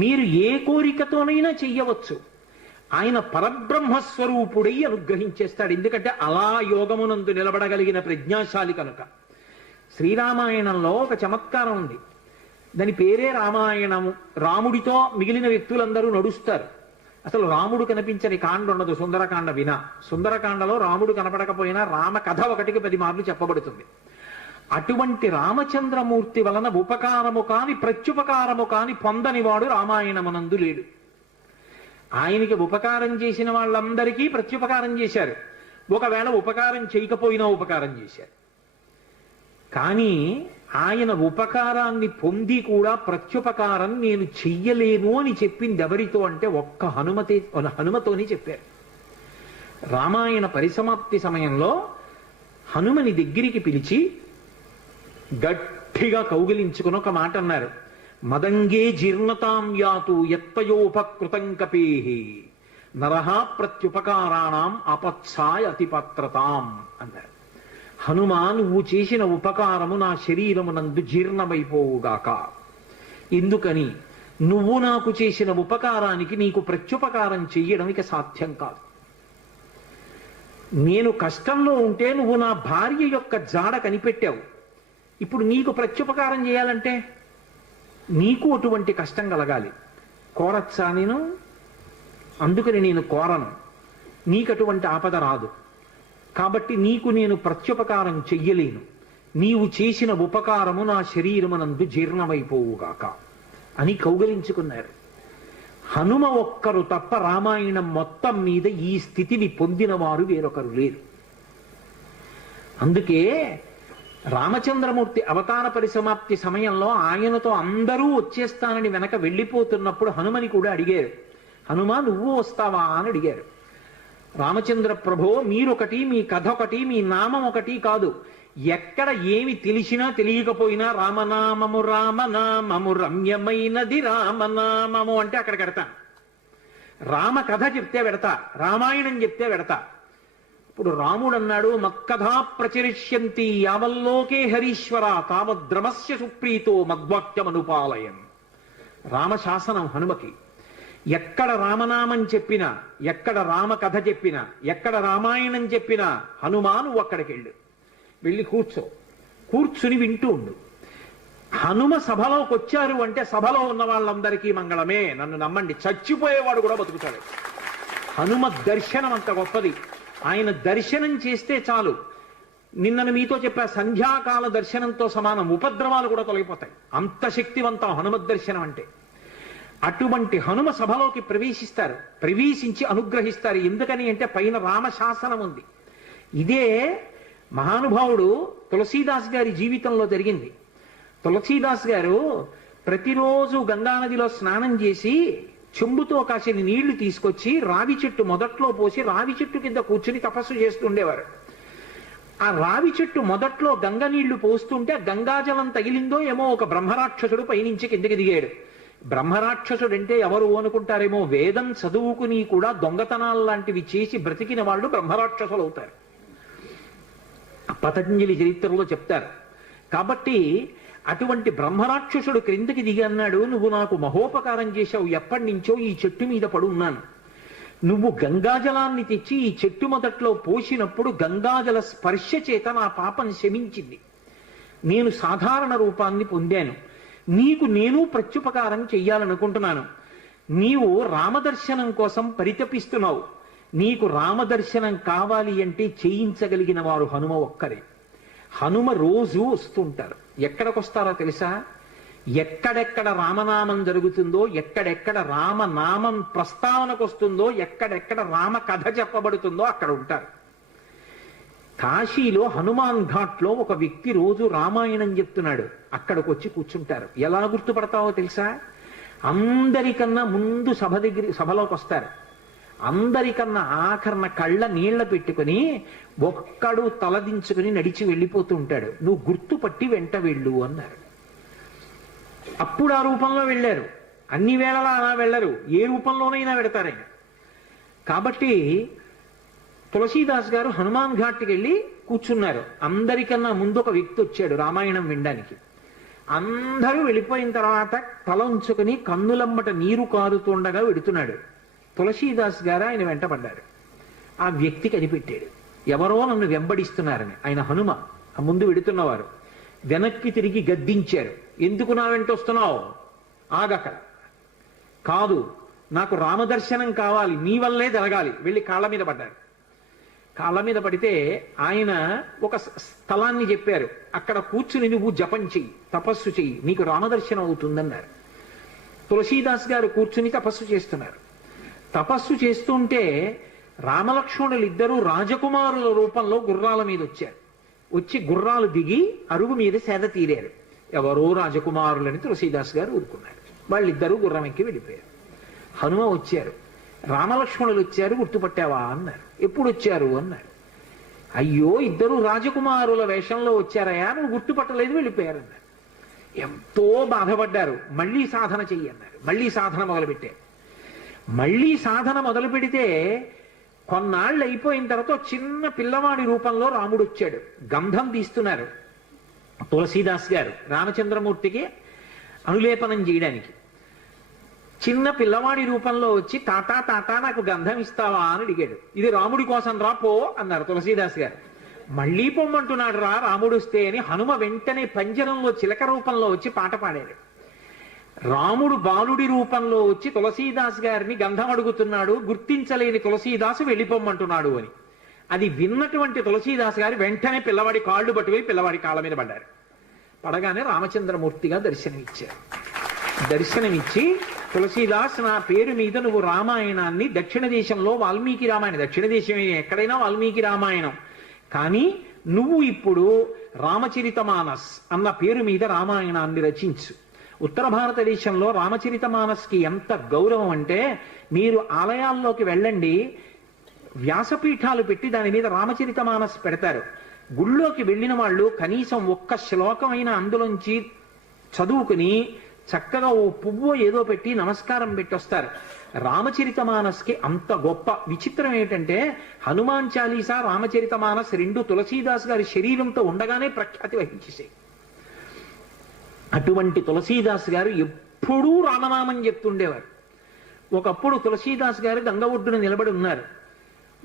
మీరు ఏ కోరికతోనైనా చెయ్యవచ్చు. ఆయన పరబ్రహ్మస్వరూపుడై అనుగ్రహించేస్తాడు. ఎందుకంటే అలా యోగమునందు నిలబడగలిగిన ప్రజ్ఞాశాలి కనుక. శ్రీరామాయణంలో ఒక చమత్కారం ఉంది, దాని పేరే రామాయణము. రాముడితో మిగిలిన వ్యక్తులందరూ నడుస్తారు. అసలు రాముడు కనిపించని కాండ ఉండదు సుందరకాండ వినా. సుందరకాండలో రాముడు కనపడకపోయినా రామ కథ 1కి 10 మార్లు చెప్పబడుతుంది. అటువంటి రామచంద్రమూర్తి వలన ఉపకారము కాని ప్రత్యుపకారము కాని పొందనివాడు రామాయణమునందు లేడు. ఆయనకి ఉపకారం చేసిన వాళ్ళందరికీ ప్రత్యుపకారం చేశారు. ఒకవేళ ఉపకారం చేయకపోయినా ఉపకారం చేశారు. కానీ ఆయన ఉపకారాన్ని పొంది కూడా ప్రత్యుపకారం నేను చెయ్యలేను అని చెప్పింది ఎవరితో అంటే ఒక్క హనుమతోని చెప్పారు. రామాయణ పరిసమాప్తి సమయంలో హనుమని దగ్గరికి పిలిచి గట్టిగా కౌగిలించుకుని ఒక మాట అన్నారు. మదంగే జీర్ణతాం యాతు యత్తయోపకృతం కపేహి నరహ ప్రత్యుపకారాణం అపత్సాయ అతిపత్రతాం అన్నారు. హనుమా, నువ్వు చేసిన ఉపకారము నా శరీరమునందు జీర్ణమైపోవుగాక. ఎందుకని? నువ్వు నాకు చేసిన ఉపకారానికి నీకు ప్రత్యుపకారం చెయ్యడం ఇక సాధ్యం కాదు. నేను కష్టంలో ఉంటే నువ్వు నా భార్య యొక్క జాడ కనిపెట్టావు. ఇప్పుడు నీకు ప్రత్యుపకారం చేయాలంటే నీకు అటువంటి కష్టం కలగాలి. కోరచ్చా నేను? అందుకని నేను కోరను. నీకు అటువంటి ఆపద రాదు. కాబట్టి నీకు నేను ప్రత్యుపకారం చెయ్యలేను. నీవు చేసిన ఉపకారము నా శరీరమునందు జీర్ణమైపోవుగాక అని కౌగలించుకున్నారు. హనుమ ఒక్కరు తప్ప రామాయణం మొత్తం మీద ఈ స్థితిని పొందిన వారు వేరొకరు లేరు. అందుకే రామచంద్రమూర్తి అవతార పరిసమాప్తి సమయంలో ఆయనతో అందరూ వచ్చేస్తానని వెనక వెళ్ళిపోతున్నప్పుడు హనుమని కూడా అడిగారు. హనుమ, నువ్వు వస్తావా అని అడిగారు. రామచంద్ర ప్రభో, మీరొకటి, మీ కథ ఒకటి, మీ నామం ఒకటి కాదు. ఎక్కడ ఏమి తెలిసినా తెలియకపోయినా రామనామము రామనామము రమ్యమైనది రామనామము అంటే అక్కడ పెడతాను. రామ కథ చెప్తే పెడతా, రామాయణం చెప్తే పెడతా. ఇప్పుడు రాముడు అన్నాడు, మక్కథా ప్రచరిష్యంతి యావల్లోకే హరీశ్వర తావద్రమస్య సుప్రీతో మద్వాక్యమనుపాలయం. రామశాసనం హనుమకి. ఎక్కడ రామనామం చెప్పినా, ఎక్కడ రామ కథ చెప్పినా, ఎక్కడ రామాయణం చెప్పినా హనుమా నువ్వు అక్కడికి వెళ్ళి కూర్చుని వింటూ ఉండు. హనుమ సభలోకి వచ్చారు అంటే సభలో ఉన్న వాళ్ళందరికీ మంగళమే. నన్ను నమ్మండి, చచ్చిపోయేవాడు కూడా బతుకుతాడు. హనుమ దర్శనం అంత గొప్పది. ఆయన దర్శనం చేస్తే చాలు. నిన్నను మీతో చెప్పా, సంధ్యాకాల దర్శనంతో సమానం. ఉపద్రవాలు కూడా తొలగిపోతాయి. అంత శక్తివంతం హనుమద్ దర్శనం అంటే. అటువంటి హనుమ సభలోకి ప్రవేశిస్తారు. ప్రవేశించి అనుగ్రహిస్తారు. ఎందుకని అంటే పైన రామశాసనం ఉంది. ఇదే మహానుభావుడు తులసీదాస్ గారి జీవితంలో జరిగింది. తులసీదాస్ గారు ప్రతిరోజు గంగానదిలో స్నానం చేసి చెంబుతో కాసిన నీళ్లు తీసుకొచ్చి రావి చెట్టు మొదట్లో పోసి రావి చెట్టు కింద కూర్చుని తపస్సు చేస్తుండేవారు. ఆ రావి చెట్టు మొదట్లో గంగ నీళ్లు పోస్తుంటే గంగాజలం తగిలిందో ఏమో ఒక బ్రహ్మరాక్షసుడు పైనుంచి కిందకి దిగాడు. బ్రహ్మరాక్షసుడంటే ఎవరు అనుకుంటారేమో, వేదం చదువుకుని కూడా దొంగతనాలు లాంటివి చేసి బ్రతికిన వాళ్ళు బ్రహ్మరాక్షసులు అవుతారు. పతంజలి చరిత్రలో చెప్తారు. కాబట్టి అటువంటి బ్రహ్మరాక్షసుడు క్రిందకి దిగి అన్నాడు, నువ్వు నాకు మహోపకారం చేశావు. ఎప్పటి నుంచో ఈ చెట్టు మీద పడున్నాను. నువ్వు గంగాజలాన్ని తెచ్చి ఈ చెట్టు మొదట్లో పోసినప్పుడు గంగాజల స్పర్శ చేత నా పాపం శమించింది. నేను సాధారణ రూపాన్ని పొందాను. నీకు నేను ప్రత్యుపకారం చెయ్యాలనుకుంటున్నాను. నీవు రామదర్శనం కోసం పరితపిస్తున్నావు. నీకు రామదర్శనం కావాలి అంటే చేయించగలిగిన వారు హనుమ ఒక్కరే. హనుమ రోజు వస్తుంటారు. ఎక్కడికొస్తారో తెలుసా? ఎక్కడెక్కడ రామనామం జరుగుతుందో, ఎక్కడెక్కడ రామనామం ప్రస్తావనకు వస్తుందో, ఎక్కడెక్కడ రామ కథ చెప్పబడుతుందో అక్కడ ఉంటారు. కాశీలో హనుమాన్ ఘాట్లో ఒక వ్యక్తి రోజు రామాయణం చెప్తున్నాడు. అక్కడికి వచ్చి కూర్చుంటారు. ఎలా గుర్తుపడతావో తెలుసా? అందరికన్నా ముందు సభలోకి వస్తారు. అందరికన్నా ఆఖరణ కళ్ళ నీళ్ల పెట్టుకుని ఒక్కడు తలదించుకుని నడిచి వెళ్ళిపోతూ ఉంటాడు. నువ్వు గుర్తుపట్టి వెంట వెళ్ళు అన్నారు. అప్పుడు ఆ రూపంలో వెళ్ళారు. అన్ని వేళలా అలా వెళ్ళరు, ఏ రూపంలోనైనా వెడతారైనా. కాబట్టి తులసీదాస్ గారు హనుమాన్ ఘాట్కి వెళ్ళి కూర్చున్నారు. అందరికన్నా ముందు ఒక వ్యక్తి వచ్చాడు రామాయణం వినడానికి. అందరూ వెళ్ళిపోయిన తర్వాత తల ఉంచుకుని కన్నులమ్మట నీరు కారుతుండగా వెడుతున్నాడు. తులసీదాస్ గారు ఆయన వెంటపడ్డారు. ఆ వ్యక్తి కనిపెట్టాడు, ఎవరో నన్ను వెంబడిస్తున్నారని. ఆయన హనుమ, ఆ ముందు వెడుతున్నవారు. వెనక్కి తిరిగి గద్దించారు, ఎందుకు నా వెంట వస్తున్నావు, ఆగక్కడ. కాదు, నాకు రామదర్శనం కావాలి, నీ వల్లే జరగాలి. వెళ్ళి కాళ్ళ మీద పడ్డారు. కాళ్ళ మీద పడితే ఆయన ఒక స్థలాన్ని చెప్పారు, అక్కడ కూర్చుని నువ్వు జపం చెయ్యి, తపస్సు చెయ్యి, నీకు రామదర్శనం అవుతుందన్నారు. తులసీదాస్ గారు కూర్చుని తపస్సు చేస్తున్నారు. తపస్సు చేస్తుంటే రామలక్ష్మణులు ఇద్దరూ రాజకుమారుల రూపంలో గుర్రాల మీద వచ్చారు. వచ్చి గుర్రాలు దిగి అరుగు మీద సేద తీరారు. ఎవరో రాజకుమారులని తులసీదాస్ గారు ఊరుకున్నారు. వాళ్ళిద్దరూ గుర్రం ఎక్కి వెళ్ళిపోయారు. హనుమ వచ్చారు, రామలక్ష్మణులు వచ్చారు, గుర్తుపట్టావా అన్నారు. ఎప్పుడు వచ్చారు అన్నారు. అయ్యో, ఇద్దరు రాజకుమారుల వేషంలో వచ్చారయా, నువ్వు గుర్తుపట్టలేదు, వెళ్ళిపోయారన్నారు. ఎంతో బాధపడ్డారు. మళ్ళీ సాధన చెయ్యి అన్నారు. మళ్ళీ సాధన మొదలుపెట్టారు. మళ్ళీ సాధన మొదలు పెడితే కొన్నాళ్ళు అయిపోయిన తర్వాత చిన్న పిల్లవాడి రూపంలో రాముడు వచ్చాడు. గంధం తీస్తున్నారు తులసీదాస్ గారు రామచంద్రమూర్తికి అనులేపనం చేయడానికి. చిన్న పిల్లవాడి రూపంలో వచ్చి తాతా తాతా నాకు గంధం ఇస్తావా అని అడిగాడు. ఇది రాముడి కోసం రా, పో అన్నారు తులసీదాస్ గారు. మళ్ళీ పొమ్మంటున్నాడు రా రాముడు వస్తే అని హనుమ వెంటనే పంజరంలో చిలక రూపంలో వచ్చి పాట పాడారు. రాముడు బాలుడి రూపంలో వచ్చి తులసీదాస్ గారిని గంధం అడుగుతున్నాడు, గుర్తించలేని తులసీదాసు వెళ్ళిపోమ్మంటున్నాడు అని. అది విన్నటువంటి తులసీదాస్ గారు వెంటనే పిల్లవాడి కాళ్ళు పట్టుకుని పిల్లవాడి కాళ్ళ మీద పడ్డారు. పడగానే రామచంద్రమూర్తిగా దర్శనమిచ్చారు. దర్శనమిచ్చి, తులసీదాస్, నా పేరు మీద నువ్వు రామాయణాన్ని, దక్షిణ దేశంలో వాల్మీకి రామాయణం, దక్షిణ దేశం ఎక్కడైనా వాల్మీకి రామాయణం, కానీ నువ్వు ఇప్పుడు రామచరితమానస్ అన్న పేరు మీద రామాయణాన్ని రచించు. ఉత్తర భారతదేశంలో రామచరితమానస్కి ఎంత గౌరవం అంటే, మీరు ఆలయాల్లోకి వెళ్ళండి, వ్యాసపీఠాలు పెట్టి దాని మీద రామచరితమానస్ పెడతారు. గుళ్ళోకి వెళ్ళిన వాళ్ళు కనీసం ఒక్క శ్లోకమైన అందులోంచి చదువుకుని చక్కగా ఓ పువ్వు ఏదో పెట్టి నమస్కారం పెట్టొస్తారు. రామచరితమానస్కి అంత గొప్ప. విచిత్రం ఏంటంటే హనుమాన్ చాలీసా, రామచరితమానస్ రెండు తులసీదాస్ గారి శరీరంతో ఉండగానే ప్రఖ్యాతి వహించేసాయి. అటువంటి తులసీదాస్ గారు ఎప్పుడూ రామనామం చెప్తుండేవారు. ఒకప్పుడు తులసీదాస్ గారు గంగ ఒడ్డున నిలబడి ఉన్నారు.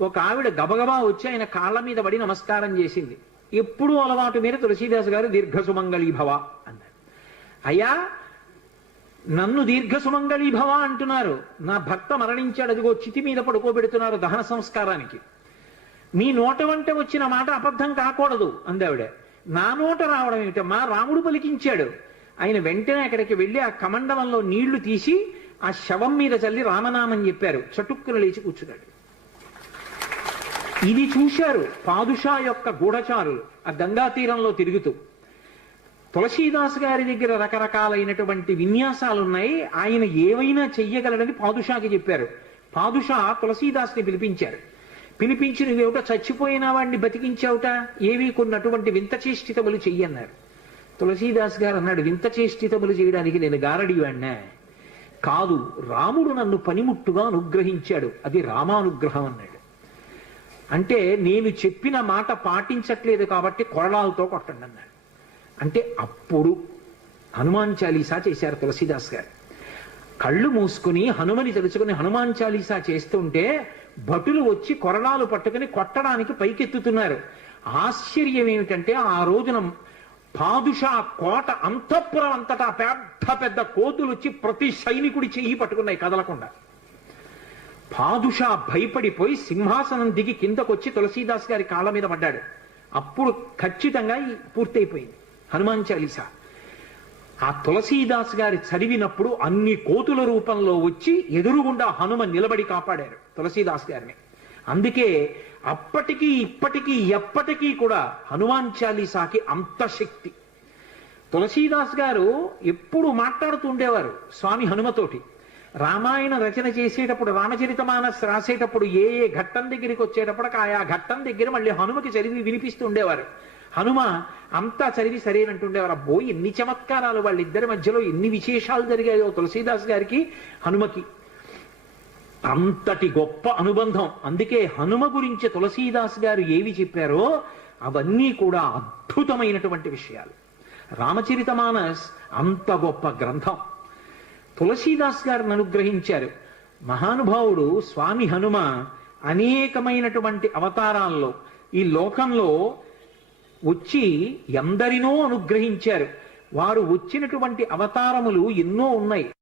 ఒక ఆవిడ గబగబా వచ్చి ఆయన కాళ్ళ మీద పడి నమస్కారం చేసింది. ఎప్పుడూ అలవాటు మీద తులసీదాస్ గారు దీర్ఘసుమంగళీ భవ అన్నారు. అయ్యా, నన్ను దీర్ఘసుమంగళీ భవ అంటున్నారు, నా భర్త మరణించాడు, అదిగో చితి మీద పడుకోబెడుతున్నారు దహన సంస్కారానికి, మీ నోట వంట వచ్చిన మాట అబద్ధం కాకూడదు అందావిడ. నా నోట రావడం ఏమిటమ్మా, రాముడు పలికించాడు. ఆయన వెంటనే అక్కడికి వెళ్ళి ఆ కమండలంలో నీళ్లు తీసి ఆ శవం మీద చల్లి రామనామం చెప్పారు. చటుక్కున లేచి కూర్చున్నాడు. ఇది చూశారు పాదుషా యొక్క గూఢచారులు ఆ గంగా తీరంలో తిరుగుతూ. తులసీదాస్ గారి దగ్గర రకరకాలైనటువంటి విన్యాసాలున్నాయి, ఆయన ఏవైనా చెయ్యగలడని పాదుషాకి చెప్పారు. పాదుషా తులసీదాస్ని పిలిపించారు. పిలిపించి, నువ్వేమిటో చచ్చిపోయిన వాడిని బతికించావుట, ఏవి కొన్నటువంటి వింత చేష్టితములు చెయ్యన్నారు. తులసీదాస్ గారు అన్నాడు, వింత చేష్టితములు చేయడానికి నేను గారడివాణ్ణా? కాదు, రాముడు నన్ను పనిముట్టుగా అనుగ్రహించాడు, అది రామానుగ్రహం అన్నాడు. అంటే నేను చెప్పిన మాట పాటించట్లేదు కాబట్టి కొరడాలతో కొట్టండి అన్నాడు. అంటే అప్పుడు హనుమాన్ చాలీసా చేశారు తులసీదాస్ గారు. కళ్ళు మూసుకుని హనుమని తెలుసుకుని హనుమాన్ చాలీసా చేస్తుంటే భటులు వచ్చి కొరడాలు పట్టుకుని కొట్టడానికి పైకెత్తుతున్నారు. ఆశ్చర్యం ఏమిటంటే ఆ రోజున పాదుషా కోట అంతఃపురం అంతటా పెద్ద పెద్ద కోతులు వచ్చి ప్రతి సైనికుడి చెయ్యి పట్టుకున్నాయి కదలకుండా. పాదుషా భయపడిపోయి సింహాసనం దిగి కిందకొచ్చి తులసీదాస్ గారి కాళ్ళ మీద పడ్డాడు. అప్పుడు ఖచ్చితంగా పూర్తయిపోయింది హనుమాన్ చాలీసా. ఆ తులసీదాస్ గారి చదివినప్పుడు అన్ని కోతుల రూపంలో వచ్చి ఎదురుగుండా హనుమ నిలబడి కాపాడారు తులసీదాస్ గారిని. అందుకే అప్పటికీ ఇప్పటికీ ఎప్పటికీ కూడా హనుమాన్ చాలీసాకి అంత శక్తి. తులసీదాస్ గారు ఎప్పుడు మాట్లాడుతూ ఉండేవారు స్వామి హనుమతోటి. రామాయణ రచన చేసేటప్పుడు, రామచరితమానస్ రాసేటప్పుడు ఏ ఏ ఘట్టం దగ్గరికి వచ్చేటప్పుడు ఆయా ఘట్టం దగ్గర మళ్ళీ హనుమకి చదివి వినిపిస్తూ ఉండేవారు. హనుమ అంతా చదివి సరేనంటుండేవారు. అబ్బో, ఎన్ని చమత్కారాలు, వాళ్ళిద్దరి మధ్యలో ఎన్ని విశేషాలు జరిగాయో తులసీదాస్ గారికి హనుమకి. అంతటి గొప్ప అనుబంధం. అందుకే హనుమ గురించి తులసీదాస్ గారు ఏవి చెప్పారో అవన్నీ కూడా అద్భుతమైనటువంటి విషయాలు. రామచరితమానస్ అంత గొప్ప గ్రంథం. తులసీదాస్ గారిని అనుగ్రహించారు. మహానుభావుడు స్వామి హనుమ అనేకమైనటువంటి అవతారాల్లో ఈ లోకంలో వచ్చి ఎందరినో అనుగ్రహించారు. వారు వచ్చినటువంటి అవతారములు ఎన్నో ఉన్నాయి.